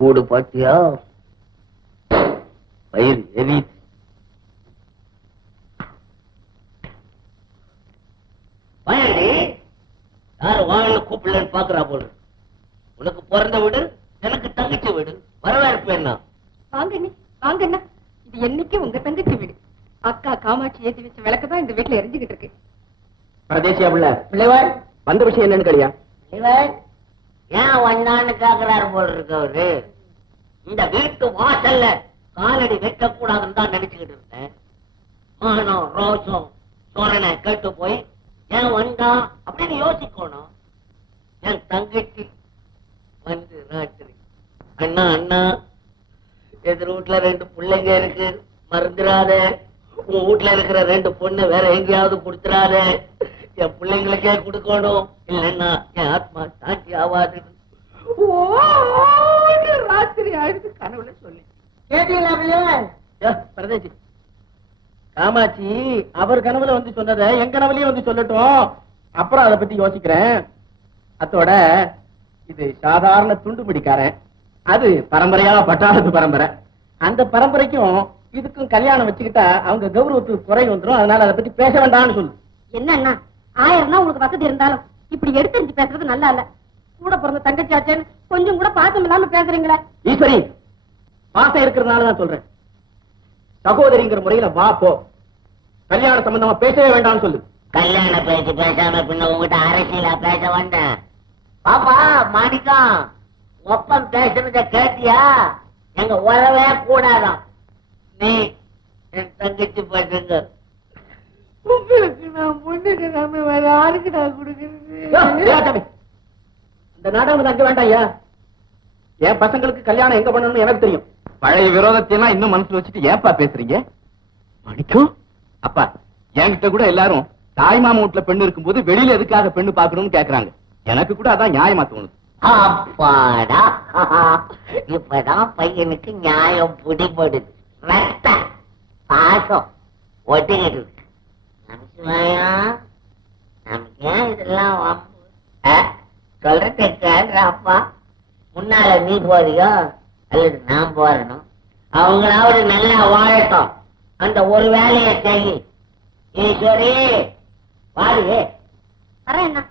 கூடு பாத்தியா வயிறு எரியுது. பயணி யாரு வாழ்ல கூப்பிடலன்னு பாக்குறா போல. உனக்கு பிறந்த வீடு எனக்கு தங்கச்சி வீடு. வரவேற்பு என்ன? வாங்க அண்ணி வாங்க அண்ணா. இது என்னைக்கு உங்க தங்கச்சி வீடு? அக்கா காமாட்சி ஏத்தி வச்ச விளக்கு தான் இந்த வீட்டுல எரிஞ்சுக்கிட்டு இருக்கு. பரதேசியா பிள்ளை? பிள்ளைவாள் வந்த விஷயம் என்னன்னு கழியா இவன் ஏன் வந்தான்னு கேக்குறாரு போல் இருக்கவரு அவரு? இந்த வீட்டு வாசல்ல காலடி வைக்கக்கூடாதுன்னு தான் நினைச்சுக்கிட்டு இருந்தேன். மானம் ரோஷம் சோரனை கேட்டு போய் ஏன் வந்தா அப்படின்னு யோசிக்கணும். என் தங்கச்சி வந்து ராத்திரி அண்ணா அண்ணா எதிர் வீட்டுல ரெண்டு பிள்ளைங்க இருக்கு மறந்துடாத உன் வீட்டுல இருக்கிற ரெண்டு பொண்ணு வேற எங்கேயாவது கொடுத்துடாத என் பிள்ளைங்களுக்கே கொடுக்கணும். இல்லைன்னா என் ஆத்மா சாட்சி ஆவாது. ராத்திரி ஆயிடுச்சு கனவுல சொல்லி. ஏ, பரதேசி. காமாட்சி அவர் கனவுல வந்து சொன்னதை என் கனவுலயே வந்து சொல்லட்டும். அப்புறம் அதை பத்தி யோசிக்கிறேன். அத்தோட இது சாதாரண துண்டு பிடிக்காரன் அது பரம்பரையா பட்டாளத்து பரம்பரை. அந்த பரம்பரைக்கும் இதுக்கும் கல்யாணம் வச்சுக்கிட்டா அவங்க கௌரவத்துக்கு குறை வந்துரும். அதனால அதை பத்தி பேச வேண்டாம்னு சொல்லு. என்ன அண்ணா ஆயிரம் தான் உங்களுக்கு வசதி இருந்தாலும் இப்படி எடுத்தறிஞ்சு பேசுறது நல்லா இல்ல. கூட பிறந்த தங்கச்சி ஆச்சேன்னு கொஞ்சம் கூட பாசம் இல்லாம பேசுறீங்களே. ஈஸ்வரி பாசம் இருக்கிறதுனால தான் சொல்றேன். சகோதரிங்கிற முறையில வா போ. கல்யாண சம்பந்தமா பேசவே வேண்டாம்னு சொல்லு. கல்யாண பேச்சு பேசாம பின்ன உங்ககிட்ட அரசியலா பேச வந்தேன். பாப்பா மாணிக்கம் ஒப்பம் பேசுறத கேட்டியா? எங்க உறவே கூடாதாம். நீ என் தங்கச்சி பசங்க உங்களுக்கு வேற யாருக்கு நான் யோ, கொடுக்கறது ஏன் சாமி? இந்த நாடகம் அங்க வேண்டாம் ஐயா என் பசங்களுக்கு கல்யாணம் எங்க பண்ணணும்னு எனக்கு தெரியும். பழைய விரோதத்தை எல்லாம் இன்னும் மனசுல வச்சுட்டு ஏன்பா பேசுறீங்க? மணிக்கும் அப்பா என்கிட்ட கூட எல்லாரும் தாய் மாமா வீட்டுல பெண்ணு இருக்கும்போது வெளியில எதுக்காக பெண்ணு பாக்கணும்னு கேக்குறாங்க. எனக்கு கூட அதான் நியாயமா தோணுது. அப்பாடா. இப்பதான் பையனுக்கு நியாயம் பிடிபடுது. ரத்த பாசம் நமசிவாயா நமக்கு ஏன் இதெல்லாம்? சொல்றத கேள்ற அப்பா. முன்னால நீ போறியோ அல்லது நான் போறணும் அவங்களாவது நல்லா வாழட்டும். அந்த ஒரு வேலையை செய். ஈஸ்வரி வாடி. வரேன்